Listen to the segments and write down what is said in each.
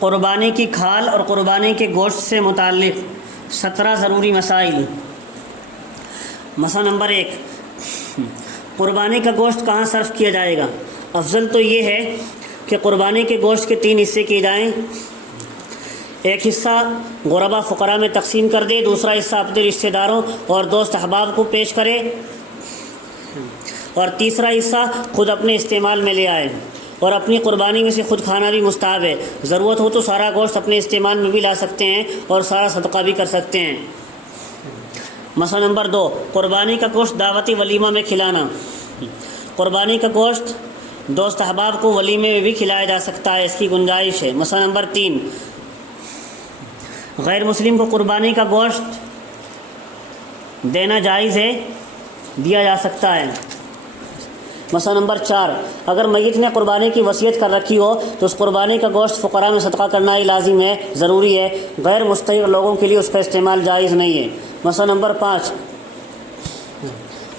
قربانی کی کھال اور قربانی کے گوشت سے متعلق 17 ضروری مسائل۔ مسئلہ نمبر 1، قربانی کا گوشت کہاں صرف کیا جائے گا؟ افضل تو یہ ہے کہ قربانی کے گوشت کے 3 حصے کیے جائیں۔ ایک حصہ غربا فقراء میں تقسیم کر دے، دوسرا حصہ اپنے رشتہ داروں اور دوست احباب کو پیش کرے، اور تیسرا حصہ خود اپنے استعمال میں لے آئے۔ اور اپنی قربانی میں سے خود کھانا بھی مستحب ہے۔ ضرورت ہو تو سارا گوشت اپنے استعمال میں بھی لا سکتے ہیں اور سارا صدقہ بھی کر سکتے ہیں۔ مسئلہ نمبر 2، قربانی کا گوشت دعوتی ولیمہ میں کھلانا۔ قربانی کا گوشت دوست احباب کو ولیمے میں بھی کھلایا جا سکتا ہے، اس کی گنجائش ہے۔ مسئلہ نمبر 3، غیر مسلم کو قربانی کا گوشت دینا جائز ہے، دیا جا سکتا ہے۔ مسئلہ نمبر 4، اگر میت نے قربانی کی وصیت کر رکھی ہو تو اس قربانی کا گوشت فقراء میں صدقہ کرنا ہی لازم ہے، ضروری ہے، غیر مستحق لوگوں کے لیے اس کا استعمال جائز نہیں ہے۔ مسئلہ نمبر 5،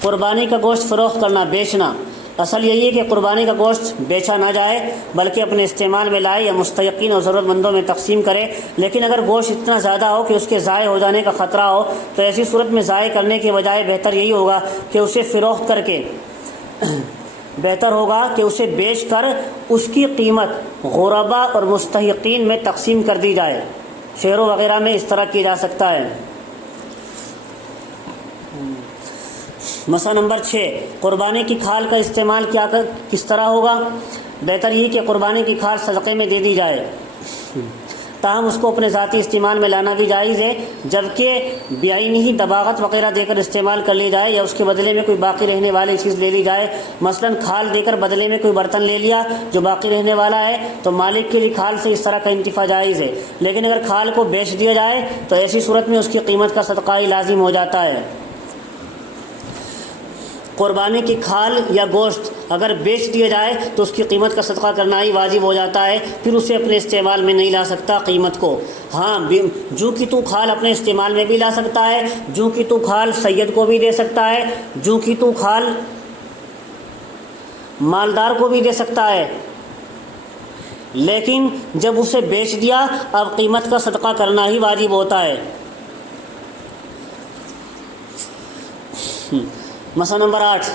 قربانی کا گوشت فروخت کرنا، بیچنا۔ اصل یہی ہے کہ قربانی کا گوشت بیچا نہ جائے بلکہ اپنے استعمال میں لائے یا مستحقین اور ضرورت مندوں میں تقسیم کرے۔ لیکن اگر گوشت اتنا زیادہ ہو کہ اس کے ضائع ہو جانے کا خطرہ ہو تو ایسی صورت میں ضائع کرنے کے بجائے بہتر ہوگا کہ اسے بیچ کر اس کی قیمت غربا اور مستحقین میں تقسیم کر دی جائے۔ شہروں وغیرہ میں اس طرح کیا جا سکتا ہے۔ مسئلہ نمبر 6، قربانی کی کھال کا استعمال کس طرح ہوگا؟ بہتر یہ کہ قربانی کی کھال صدقے میں دے دی جائے، تاہم اس کو اپنے ذاتی استعمال میں لانا بھی جائز ہے، جبکہ بیعینی ہی دباغت وغیرہ دے کر استعمال کر لی جائے یا اس کے بدلے میں کوئی باقی رہنے والی چیز لے لی جائے۔ مثلا کھال دے کر بدلے میں کوئی برتن لے لیا جو باقی رہنے والا ہے تو مالک کے لیے کھال سے اس طرح کا انتفاع جائز ہے، لیکن اگر کھال کو بیچ دیا جائے تو ایسی صورت میں اس کی قیمت کا صدقہ ہی لازم ہو جاتا ہے۔ قربانی کی کھال یا گوشت اگر بیچ دیا جائے تو اس کی قیمت کا صدقہ کرنا ہی واجب ہو جاتا ہے، پھر اسے اپنے استعمال میں نہیں لا سکتا قیمت کو۔ ہاں، جو کہ تو کھال اپنے استعمال میں بھی لا سکتا ہے، جو کہ تو کھال سید کو بھی دے سکتا ہے، جو کہ تو کھال مالدار کو بھی دے سکتا ہے، لیکن جب اسے بیچ دیا اب قیمت کا صدقہ کرنا ہی واجب ہوتا ہے۔ مسئلہ نمبر 8،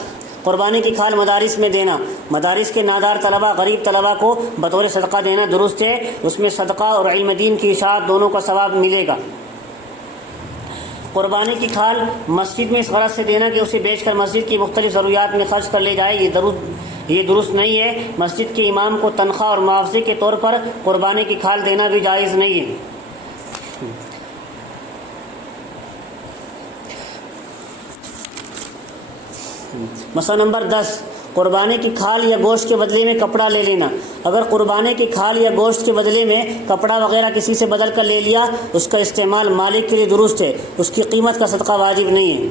قربانی کی کھال مدارس میں دینا۔ مدارس کے نادار طلبہ، غریب طلبہ کو بطور صدقہ دینا درست ہے، اس میں صدقہ اور علم دین کی اشاعت دونوں کا ثواب ملے گا۔ قربانی کی کھال مسجد میں اس غرض سے دینا کہ اسے بیچ کر مسجد کی مختلف ضروریات میں خرچ کر لی جائے، یہ درست نہیں ہے۔ مسجد کے امام کو تنخواہ اور معاوضے کے طور پر قربانی کی کھال دینا بھی جائز نہیں ہے۔ مسئلہ نمبر 10، قربانی کی کھال یا گوشت کے بدلے میں کپڑا لے لینا۔ اگر قربانی کی کھال یا گوشت کے بدلے میں کپڑا وغیرہ کسی سے بدل کر لے لیا، اس کا استعمال مالک کے لیے درست ہے، اس کی قیمت کا صدقہ واجب نہیں ہے۔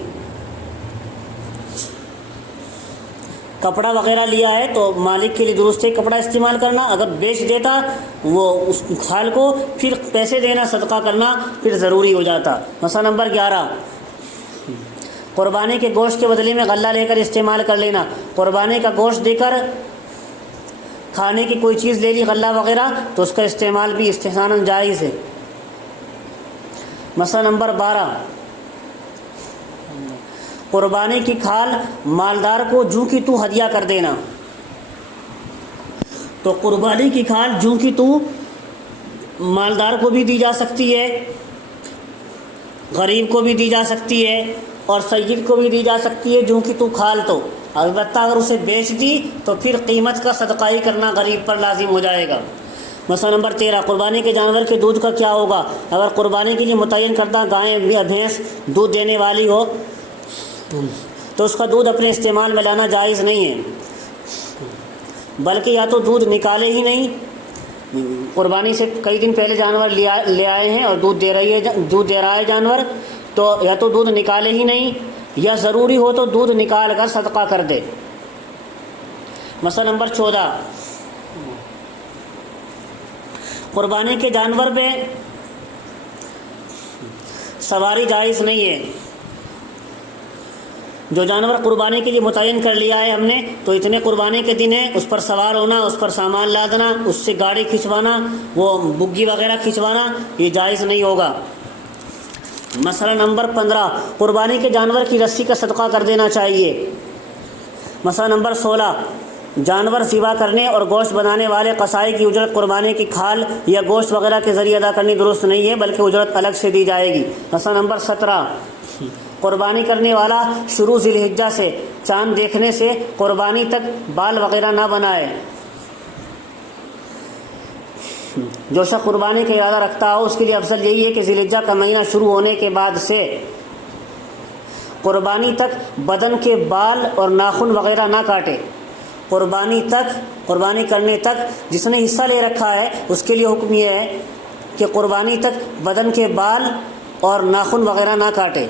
کپڑا وغیرہ لیا ہے تو مالک کے لیے درست ہے کپڑا استعمال کرنا، اگر بیچ دیتا وہ اس کھال کو پھر پیسے دینا، صدقہ کرنا پھر ضروری ہو جاتا۔ مسئلہ نمبر 11، قربانی کے گوشت کے بدلے میں غلہ لے کر استعمال کر لینا۔ قربانی کا گوشت دے کر کھانے کی کوئی چیز لے لی، غلہ وغیرہ، تو اس کا استعمال بھی استحساناً جائز ہے۔ مسئلہ نمبر 12، قربانی کی کھال مالدار کو جوں کی تو ہدیہ کر دینا۔ تو قربانی کی کھال جوں کی تو مالدار کو بھی دی جا سکتی ہے، غریب کو بھی دی جا سکتی ہے اور سید کو بھی دی جا سکتی ہے، جو کہ تو کھال تو البتہ اگر اسے بیچ دی تو پھر قیمت کا صدقہ ہی کرنا غریب پر لازم ہو جائے گا۔ مسئلہ نمبر 13، قربانی کے جانور کے دودھ کا کیا ہوگا؟ اگر قربانی کے لیے متعین کردہ گائے یا بھینس دودھ دینے والی ہو تو اس کا دودھ اپنے استعمال میں لانا جائز نہیں ہے، بلکہ یا تو دودھ نکالے ہی نہیں، قربانی سے کئی دن پہلے جانور لے آئے ہیں اور دودھ دے رہا ہے جانور، تو یا تو دودھ نکالے ہی نہیں یا ضروری ہو تو دودھ نکال کر صدقہ کر دے۔ مسئلہ نمبر 14، قربانی کے جانور پہ سواری جائز نہیں ہے، جو جانور قربانی کے لیے متعین کر لیا ہے ہم نے، تو اتنے قربانی کے دن ہے، اس پر سوار ہونا، اس پر سامان لادنا، اس سے گاڑی کھنچوانا، وہ بگی وغیرہ کھنچوانا، یہ جائز نہیں ہوگا۔ مسئلہ نمبر 15، قربانی کے جانور کی رسی کا صدقہ کر دینا چاہیے۔ مسئلہ نمبر 16، جانور ذبح کرنے اور گوشت بنانے والے قصائی کی اجرت قربانی کی کھال یا گوشت وغیرہ کے ذریعے ادا کرنی درست نہیں ہے، بلکہ اجرت الگ سے دی جائے گی۔ مسئلہ نمبر 17، قربانی کرنے والا شروع ذی الحجہ سے چاند دیکھنے سے قربانی تک بال وغیرہ نہ بنائے۔ جو شخص قربانی کا ارادہ رکھتا ہو اس کے لیے افضل یہی ہے کہ ذی الحجہ کا مہینہ شروع ہونے کے بعد سے قربانی تک بدن کے بال اور ناخن وغیرہ نہ کاٹے۔ قربانی کرنے تک جس نے حصہ لے رکھا ہے اس کے لیے حکم یہ ہے کہ قربانی تک بدن کے بال اور ناخن وغیرہ نہ کاٹے۔